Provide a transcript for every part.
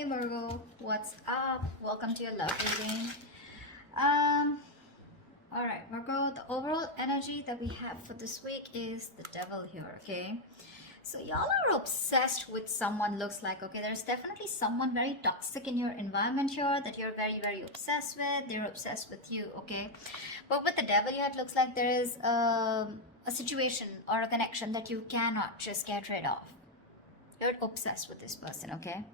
Hey Virgo, what's up? Welcome to your love reading. Um, all right, Virgo, the overall energy that we have for this week is the devil here, okay? So y'all are obsessed with someone, looks like, okay? There's definitely someone very toxic in your environment here that you're very, very obsessed with. They're obsessed with you, okay? But with the devil here, it looks like there is a situation or a connection that you cannot just get rid of. You're obsessed with this person, okay?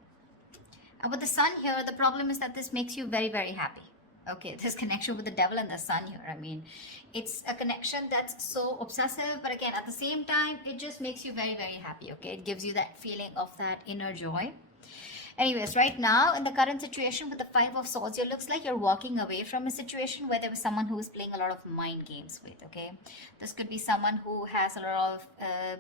And with the sun here, the problem is that this makes you very, very happy. Okay, this connection with the devil and the sun here. I mean, it's a connection that's so obsessive, but again, at the same time, it just makes you very, very happy. Okay, it gives you that feeling of that inner joy. Anyways, right now, in the current situation with the Five of Swords, it looks like you're walking away from a situation where there was someone who was playing a lot of mind games with, okay? This could be someone who has a lot of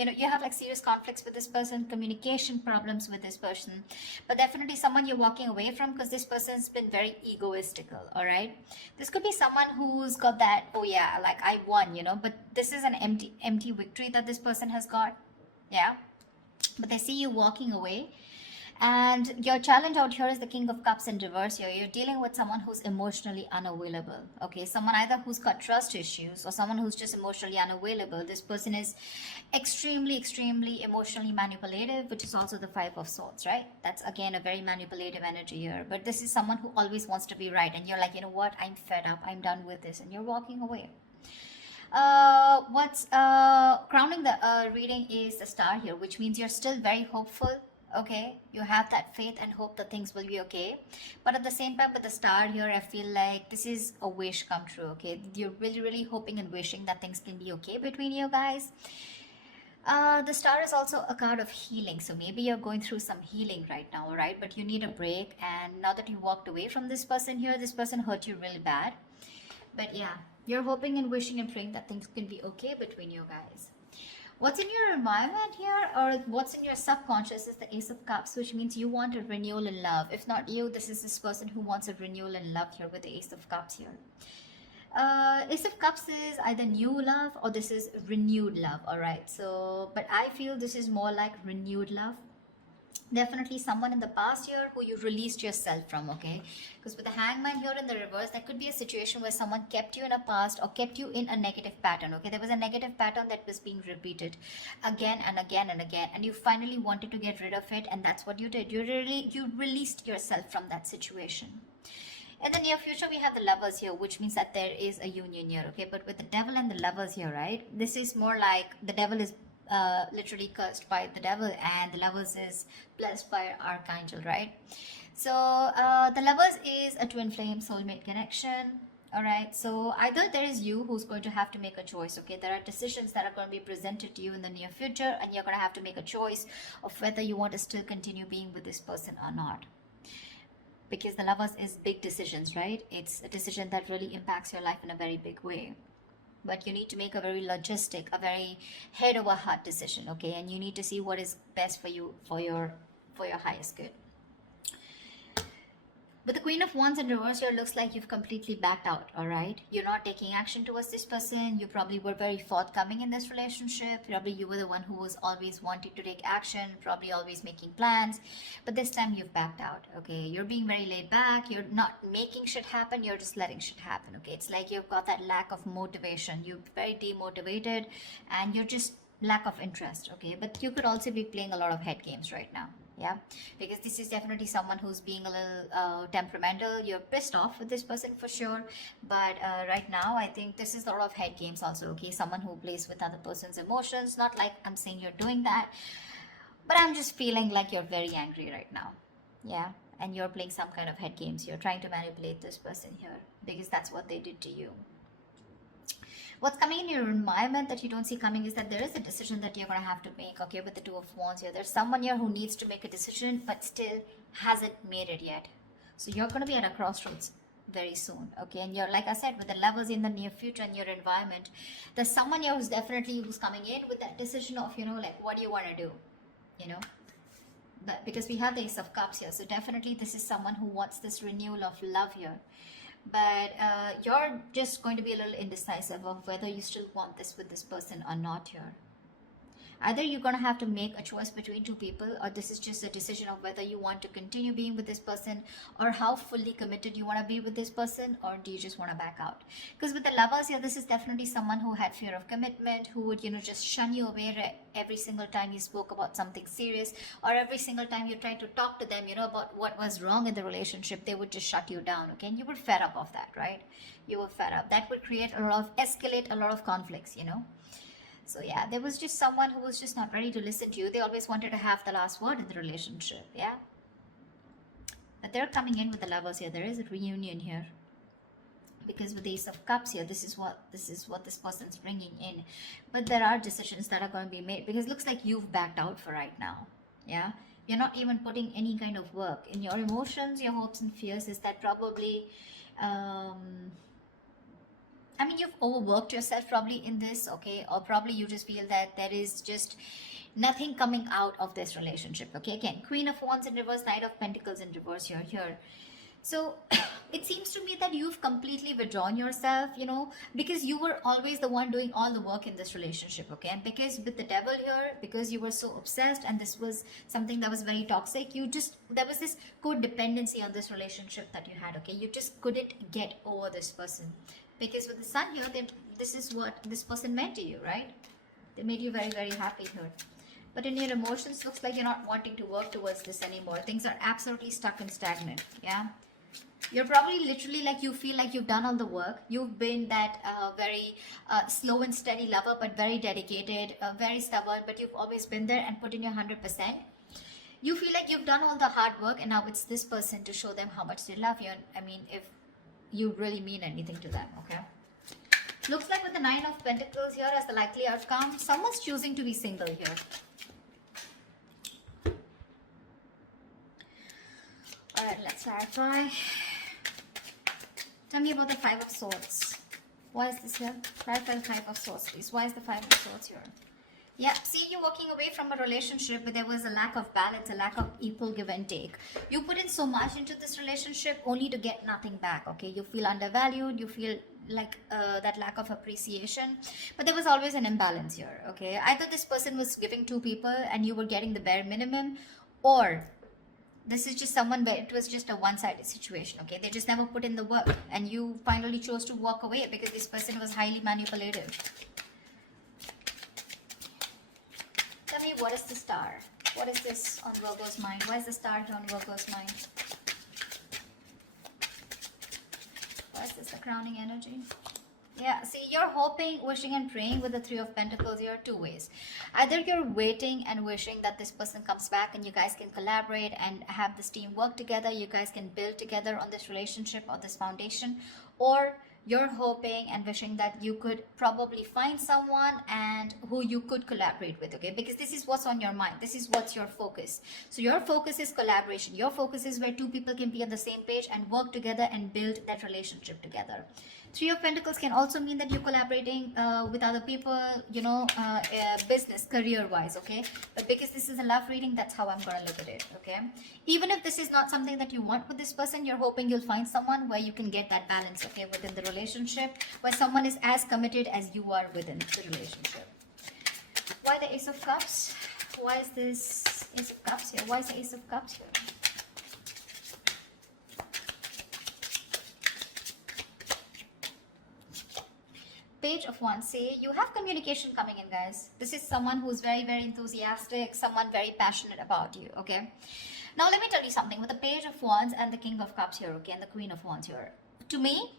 you have like serious conflicts with this person, communication problems with this person, but definitely someone you're walking away from because this person's been very egoistical. All right, this could be someone who's got that, oh yeah, like I won, but this is an empty victory that this person has got. Yeah, but they see you walking away. And your challenge out here is the King of Cups in reverse here. You're dealing with someone who's emotionally unavailable. Okay, someone either who's got trust issues or someone who's just emotionally unavailable. This person is extremely emotionally manipulative, which is also the Five of Swords, right? That's again a very manipulative energy here. But this is someone who always wants to be right. And you're like, you know what? I'm fed up. I'm done with this. And you're walking away. What's crowning the reading is the Star here, which means you're still very hopeful. Okay, you have that faith and hope that things will be okay, but at the same time with the Star here, I feel like this is a wish come true. Okay, you're really hoping and wishing that things can be okay between you guys. The Star is also a card of healing, so maybe you're going through some healing right now, all right, but you need a break. And now that you walked away from this person here, this person hurt you really bad, but yeah, you're hoping and wishing and praying that things can be okay between you guys. What's in your environment here, or what's in your subconscious, is the Ace of Cups, which means you want a renewal in love. If not you, this is this person who wants a renewal in love here with the Ace of Cups here. Ace of Cups is either new love or this is renewed love, all right? So, but I feel this is more like renewed love. Definitely someone in the past year who you released yourself from, okay? Because with the Hangman here in the reverse, that could be a situation where someone kept you in a past or kept you in a negative pattern, okay? There was a negative pattern that was being repeated again and again and again, and you finally wanted to get rid of it, and that's what you did. You released yourself from that situation. In the near future, we have the Lovers here, which means that there is a union here, okay? But with the Devil and the Lovers here, right? This is more like the Devil is literally cursed by the devil and the Lovers is blessed by Archangel, right? So the Lovers is a twin flame soulmate connection. All right, so either there is you who's going to have to make a choice. Okay, there are decisions that are going to be presented to you in the near future, and you're going to have to make a choice of whether you want to still continue being with this person or not. Because the Lovers is big decisions, right? It's a decision that really impacts your life in a very big way. But you need to make a very logistic, a very head over heart decision, okay? And you need to see what is best for you, for your highest good. But the Queen of Wands in reverse here looks like you've completely backed out, all right? You're not taking action towards this person. You probably were very forthcoming in this relationship. Probably you were the one who was always wanting to take action, probably always making plans. But this time you've backed out, okay? You're being very laid back. You're not making shit happen. You're just letting shit happen, okay? It's like you've got that lack of motivation. You're very demotivated and you're just lack of interest, okay? But you could also be playing a lot of head games right now. Yeah, because this is definitely someone who's being a little temperamental. You're pissed off with this person for sure, but right now I think this is a lot of head games also, okay? Someone who plays with other person's emotions. Not like I'm saying you're doing that, but I'm just feeling like you're very angry right now. Yeah, and you're playing some kind of head games. You're trying to manipulate this person here because that's what they did to you. What's coming in your environment that you don't see coming is that there is a decision that you're going to have to make, okay, with the Two of Wands here. There's someone here who needs to make a decision but still hasn't made it yet. So you're going to be at a crossroads very soon, okay? And you're, like I said, with the Lovers in the near future in your environment, there's someone here who's coming in with that decision of, like, what do you want to do, But because we have the Ace of Cups here, so definitely this is someone who wants this renewal of love here. But you're just going to be a little indecisive of whether you still want this with this person or not here. Either you're going to have to make a choice between two people, or this is just a decision of whether you want to continue being with this person, or how fully committed you want to be with this person, or do you just want to back out? Because with the lovers here, this is definitely someone who had fear of commitment, who would, just shun you away every single time you spoke about something serious, or every single time you tried to talk to them, about what was wrong in the relationship. They would just shut you down, okay? And you were fed up of that, right? You were fed up. That would create escalate a lot of conflicts, So yeah, there was just someone who was just not ready to listen to you. They always wanted to have the last word in the relationship, yeah? But they're coming in with the lovers here. There is a reunion here. Because with the Ace of Cups here, this is what this person's bringing in. But there are decisions that are going to be made, because it looks like you've backed out for right now, yeah? You're not even putting any kind of work in your emotions, your hopes and fears. Is that probably you've overworked yourself probably in this, okay? Or probably you just feel that there is just nothing coming out of this relationship, okay? Again, Queen of Wands in reverse, Knight of Pentacles in reverse here. So it seems to me that you've completely withdrawn yourself, because you were always the one doing all the work in this relationship, okay? And because with the Devil here, because you were so obsessed and this was something that was very toxic, there was this codependency on this relationship that you had, okay? You just couldn't get over this person. Because with the Sun here, this is what this person meant to you, right? They made you very, very happy here. But in your emotions, looks like you're not wanting to work towards this anymore. Things are absolutely stuck and stagnant, yeah? You're probably literally like, you feel like you've done all the work. You've been that very slow and steady lover, but very dedicated, very stubborn, but you've always been there and put in your 100%. You feel like you've done all the hard work, and now it's this person to show them how much they love you. And if you really mean anything to them, okay? Looks like with the Nine of Pentacles here as the likely outcome, someone's choosing to be single here. Alright, let's clarify. Tell me about the Five of Swords. Why is this here? Clarify the Five of Swords, please. Why is the Five of Swords here? Yeah, see, you're walking away from a relationship where there was a lack of balance, a lack of equal give and take. You put in so much into this relationship only to get nothing back, okay? You feel undervalued, you feel like that lack of appreciation. But there was always an imbalance here, okay? Either this person was giving two people and you were getting the bare minimum, or this is just someone where it was just a one-sided situation, okay? They just never put in the work, and you finally chose to walk away because this person was highly manipulative. Tell me, what is the Star? What is this on Virgo's mind? Why is the Star on Virgo's mind? Why is this the crowning energy? Yeah, see, you're hoping, wishing and praying with the Three of Pentacles here two ways. Either you're waiting and wishing that this person comes back and you guys can collaborate and have this team work together. You guys can build together on this relationship or this foundation. Or you're hoping and wishing that you could probably find someone and who you could collaborate with, okay? Because this is what's on your mind. This is what's your focus. So your focus is collaboration. Your focus is where two people can be on the same page and work together and build that relationship together. Three of Pentacles can also mean that you're collaborating with other people, business, career-wise, okay? But because this is a love reading, that's how I'm going to look at it, okay? Even if this is not something that you want with this person, you're hoping you'll find someone where you can get that balance, okay, within the relationship, where someone is as committed as you are within the relationship. Why the Ace of Cups? Why is this Ace of Cups here? Why is the Ace of Cups here? Page of Wands. Say you have communication coming in, guys. This is someone who's very, very enthusiastic, someone very passionate about you, okay? Now let me tell you something. With the Page of Wands and the King of Cups here, okay, and the Queen of Wands here, to me,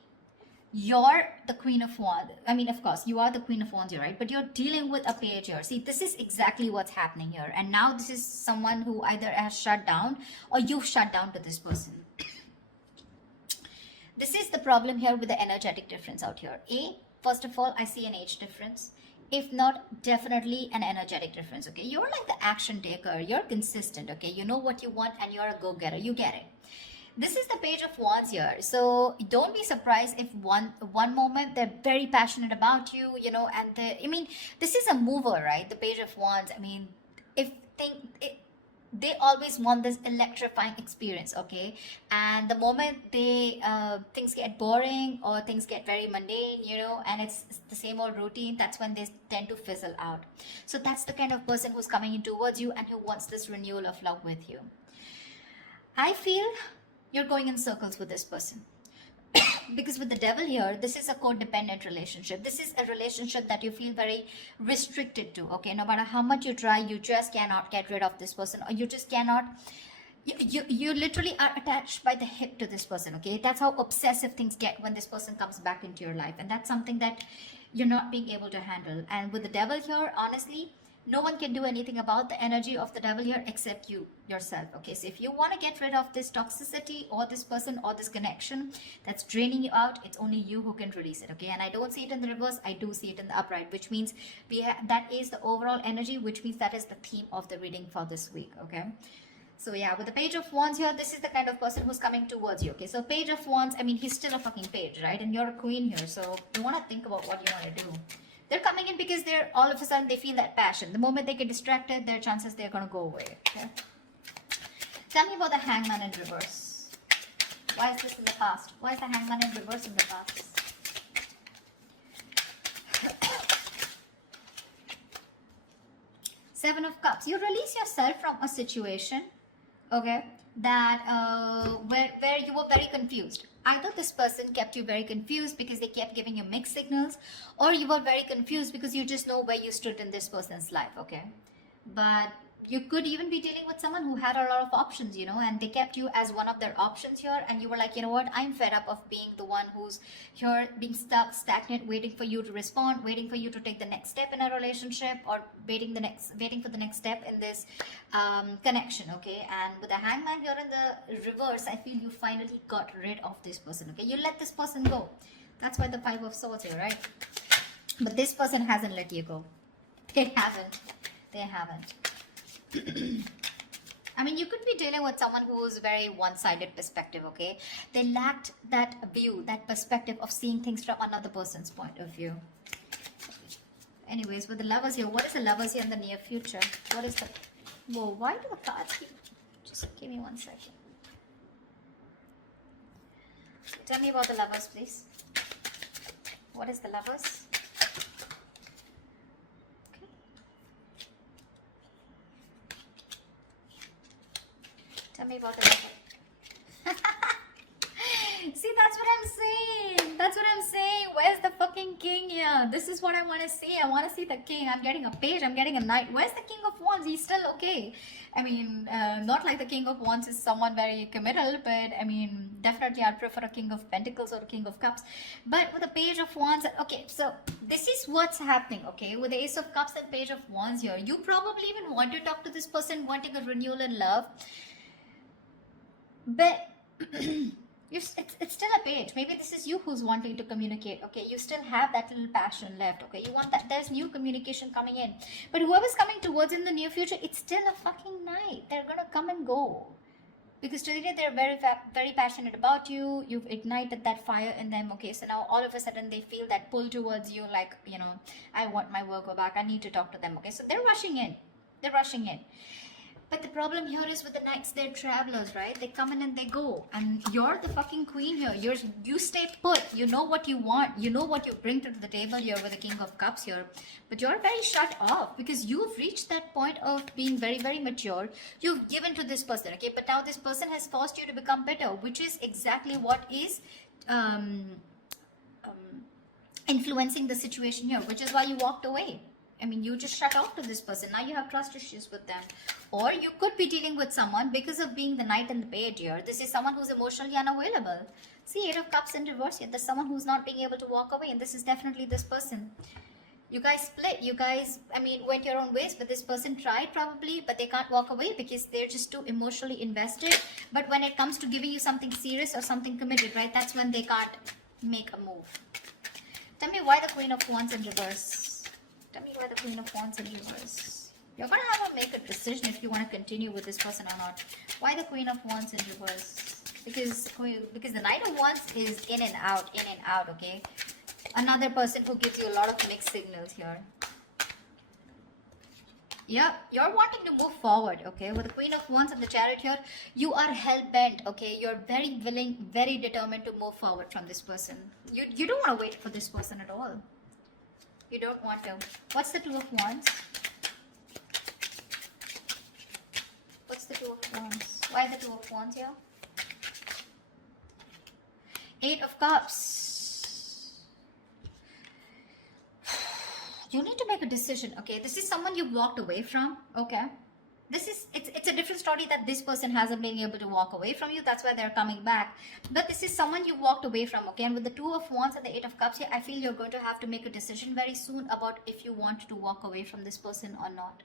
you're the Queen of Wands. I mean, of course, you are the Queen of Wands here, right? But you're dealing with a page here. See, this is exactly what's happening here. And now this is someone who either has shut down or you've shut down to this person. This is the problem here with the energetic difference out here. First of all, I see an age difference. If not, definitely an energetic difference, okay? You're like the action taker. You're consistent, okay? You know what you want and you're a go-getter. You get it. This is the Page of Wands here. So don't be surprised if one moment they're very passionate about you, and this is a mover, right? The Page of Wands. I mean, they always want this electrifying experience, okay? And the moment they things get boring or things get very mundane, you know, and it's the same old routine, that's when they tend to fizzle out. So that's the kind of person who's coming in towards you and who wants this renewal of love with you. I feel you're going in circles with this person. Because with the devil here, this is a codependent relationship. This is a relationship that you feel very restricted to, okay? No matter how much you try, you just cannot get rid of this person, or you just cannot, you literally are attached by the hip to this person, okay? That's how obsessive things get when this person comes back into your life, and that's something that you're not being able to handle. And with the devil here, honestly, no one can do anything about the energy of the devil here except you yourself, okay? So if you want to get rid of this toxicity or this person or this connection that's draining you out, it's only you who can release it, okay? And I don't see it in the reverse, I do see it in the upright, which means that is the overall energy, which means that is the theme of the reading for this week, okay? So yeah, with the Page of Wands here, this is the kind of person who's coming towards you, okay? So Page of Wands, I mean, he's still a fucking page, right? And you're a queen here, so you want to think about what you want to do. They're coming in because they're all of a sudden they feel that passion. The moment they get distracted, their chances they're going to go away. Okay? Tell me about the Hangman in reverse. Why is this in the past? Why is the Hangman in reverse in the past? Seven of Cups. You release yourself from a situation, okay, that where you were very confused. Either this person kept you very confused because they kept giving you mixed signals, or you were very confused because you just know where you stood in this person's life, okay? But you could even be dealing with someone who had a lot of options, you know, and they kept you as one of their options here, and you were like, you know what, I'm fed up of being the one who's here being stuck, stagnant, waiting for you to respond, waiting for you to take the next step in a relationship, or waiting for the next step in this connection, okay? And with the Hangman here in the reverse, I feel you finally got rid of this person, okay? You let this person go. That's why the Five of Swords here, right? But this person hasn't let you go. They haven't. I mean, you could be dealing with someone who's very one-sided perspective, okay? They lacked that view, that perspective of seeing things from another person's point of view. Anyways, with the Lovers here, what is the Lovers here in the near future? What is the... Whoa, why do the cards keep... Just give me 1 second. Tell me about the Lovers, please. What is the Lovers? Tell me about the Lover. See, that's what I'm saying. That's what I'm saying. Where's the fucking king here? This is what I want to see. I want to see the king. I'm getting a page. I'm getting a knight. Where's the King of Wands? He's still okay. I mean, not like the King of Wands is someone very committal, but I mean, definitely I'd prefer a King of Pentacles or a King of Cups. But with the Page of Wands, okay, so this is what's happening, okay? With the Ace of Cups and Page of Wands here, you probably even want to talk to this person, wanting a renewal in love. But it's still a page. Maybe this is you who's wanting to communicate, okay? You still have that little passion left, okay? You want that, there's new communication coming in. But whoever's coming towards in the near future, it's still a fucking night. They're gonna come and go. Because today they're very passionate about you. You've ignited that fire in them, okay? So now all of a sudden they feel that pull towards you, like, you know, I want my Virgo back. I need to talk to them, okay? So they're rushing in. They're rushing in. But the problem here is with the knights, they're travelers, right? They come in and they go. And you're the fucking queen here. You stay put. You know what you want. You know what you bring to the table here with the King of Cups here. But you're very shut off because you've reached that point of being very, very mature. You've given to this person, okay? But now this person has forced you to become bitter, which is exactly what is influencing the situation here, which is why you walked away. I mean, you just shut off to this person. Now you have trust issues with them. Or you could be dealing with someone because of being the knight and the page here. This is someone who's emotionally unavailable. See, Eight of Cups in reverse here. There's someone who's not being able to walk away. And this is definitely this person. You guys split. You guys, I mean, went your own ways. But this person tried probably. But they can't walk away because they're just too emotionally invested. But when it comes to giving you something serious or something committed, right? That's when they can't make a move. Tell me why the Queen of Wands in reverse. Tell me why the Queen of Wands in reverse. You're going to have to make a decision if you want to continue with this person or not. Why the Queen of Wands in reverse? Because the Knight of Wands is in and out, okay? Another person who gives you a lot of mixed signals here. Yeah, you're wanting to move forward, okay? With the Queen of Wands and the Chariot here, you are hell-bent, okay? You're very willing, very determined to move forward from this person. You don't want to wait for this person at all. You don't want to. What's the Two of Wands? What's the Two of Wands? Why the Two of Wands here? Eight of Cups. You need to make a decision, okay? This is someone you've walked away from, okay? It's a different story that this person hasn't been able to walk away from you. That's why they're coming back. But this is someone you walked away from, okay? And with the Two of Wands and the Eight of Cups here, I feel you're going to have to make a decision very soon about if you want to walk away from this person or not.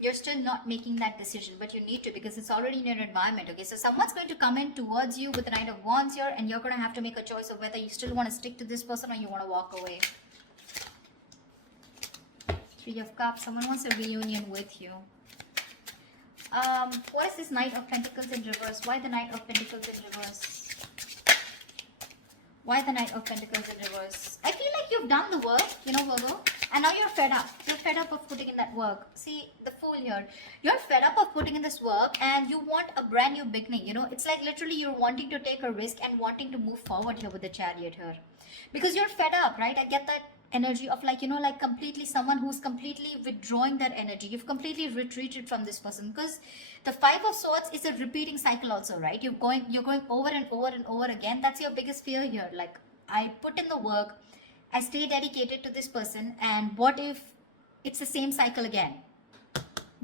You're still not making that decision, but you need to, because it's already in your environment, okay? So someone's going to come in towards you with the Knight of Wands here, and you're going to have to make a choice of whether you still want to stick to this person or you want to walk away. Three of Cups. Someone wants a reunion with you. What is this Knight of Pentacles in reverse? Why the Knight of Pentacles in reverse? Why the Knight of Pentacles in reverse? I feel like you've done the work, you know, Virgo, and now you're fed up. You're fed up of putting in that work. See, the Fool here. You're fed up of putting in this work and you want a brand new beginning, you know. It's like literally you're wanting to take a risk and wanting to move forward here with the Chariot here. Because you're fed up, right? I get that energy of like, you know, like completely someone who's completely withdrawing their energy. You've completely retreated from this person, because the Five of Swords is a repeating cycle also, right? You're going over and over and over again. That's your biggest fear here. Like, I put in the work, I stay dedicated to this person, and what if it's the same cycle again?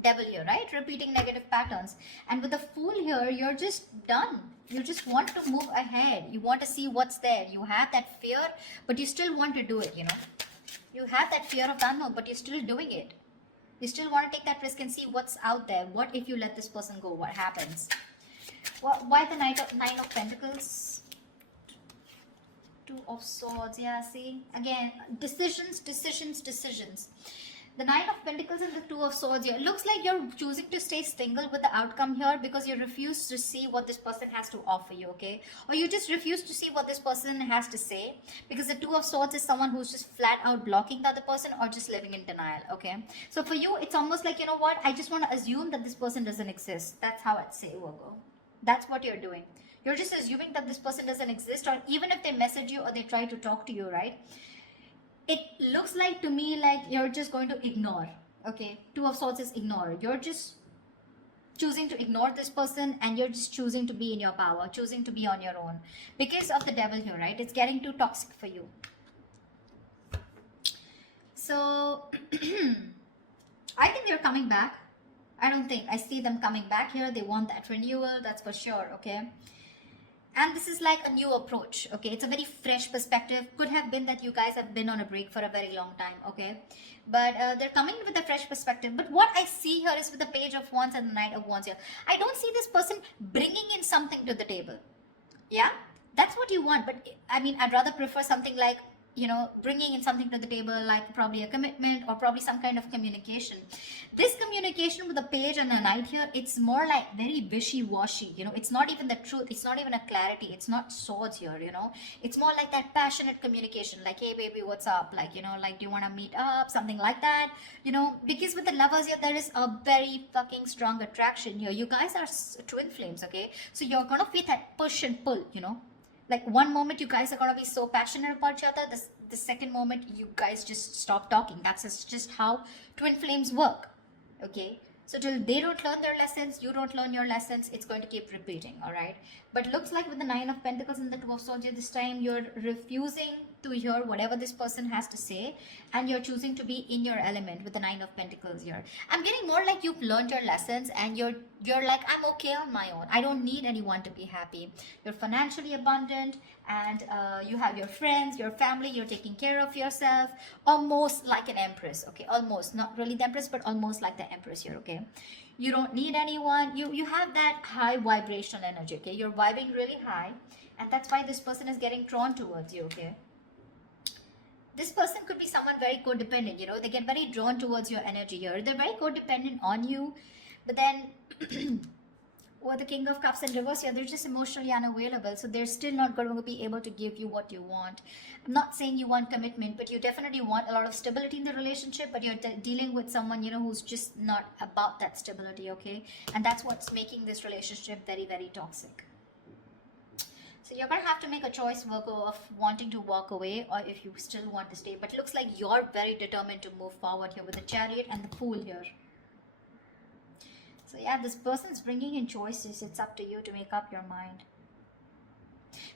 Devil here, right? Repeating negative patterns. And with the Fool here, you're just done. You just want to move ahead. You want to see what's there. You have that fear, but you still want to do it, you know. You have that fear of the unknown, but you're still doing it. You still want to take that risk and see what's out there. What if you let this person go? What happens? Why the Nine of Pentacles? Two of Swords. Yeah, see? Again, decisions. The Nine of Pentacles and the Two of Swords here. It looks like you're choosing to stay single with the outcome here because you refuse to see what this person has to offer you, okay? Or you just refuse to see what this person has to say, because the Two of Swords is someone who's just flat out blocking the other person or just living in denial, okay? So for you, it's almost like, you know what? I just want to assume that this person doesn't exist. That's how I'd say, Virgo. That's what you're doing. You're just assuming that this person doesn't exist, or even if they message you or they try to talk to you, right? It looks like to me like you're just going to ignore, okay? Two of Swords is ignore. You're just choosing to ignore this person, and you're just choosing to be in your power, choosing to be on your own because of the Devil here, right? It's getting too toxic for you. So I think they're coming back. I see them coming back here. They want that renewal, that's for sure, okay? And this is like a new approach, okay? It's a very fresh perspective. Could have been that you guys have been on a break for a very long time, okay? But they're coming with a fresh perspective. But what I see here is with the Page of Wands and the Knight of Wands here, I don't see this person bringing in something to the table. Yeah? That's what you want. But I mean, I'd rather prefer something like, you know, bringing in something to the table, like probably a commitment or probably some kind of communication. This communication with the Page and the Knight here, it's more like very wishy-washy, you know. It's not even the truth. It's not even a clarity. It's not swords here, you know. It's more like that passionate communication, like, hey baby, what's up? Like, you know, like, do you want to meet up? Something like that, you know. Because with the Lovers here, there is a very fucking strong attraction here. You guys are twin flames, okay? So you're gonna feel that push and pull, you know. Like, one moment you guys are going to be so passionate about each other, the second moment you guys just stop talking. That's just how twin flames work, okay? So till they don't learn their lessons, you don't learn your lessons, it's going to keep repeating, all right? But looks like with the Nine of Pentacles and the Two of Swords, this time you're refusing to hear whatever this person has to say, and you're choosing to be in your element with the Nine of Pentacles here. I'm getting more like you've learned your lessons, and you're like, I'm okay on my own. I don't need anyone to be happy. You're financially abundant, and you have your friends, your family, you're taking care of yourself, almost like an empress, okay? Almost, not really the empress, but almost like the empress here, okay? You don't need anyone. You have that high vibrational energy, okay? You're vibing really high, and that's why this person is getting drawn towards you, okay? This person could be someone very codependent, you know. They get very drawn towards your energy here. They're very codependent on you, but then or the King of Cups in reverse here, they're just emotionally unavailable. So they're still not going to be able to give you what you want. I'm not saying you want commitment, but you definitely want a lot of stability in the relationship, but you're dealing with someone, you know, who's just not about that stability, okay? And that's what's making this relationship very, very toxic. So you're going to have to make a choice, Virgo, of wanting to walk away or if you still want to stay. But it looks like you're very determined to move forward here with the Chariot and the Fool here. So yeah, this person's bringing in choices. It's up to you to make up your mind.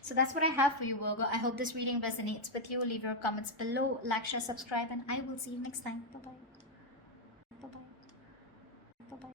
So that's what I have for you, Virgo. I hope this reading resonates with you. Leave your comments below, like, share, subscribe, and I will see you next time. Bye-bye. Bye-bye.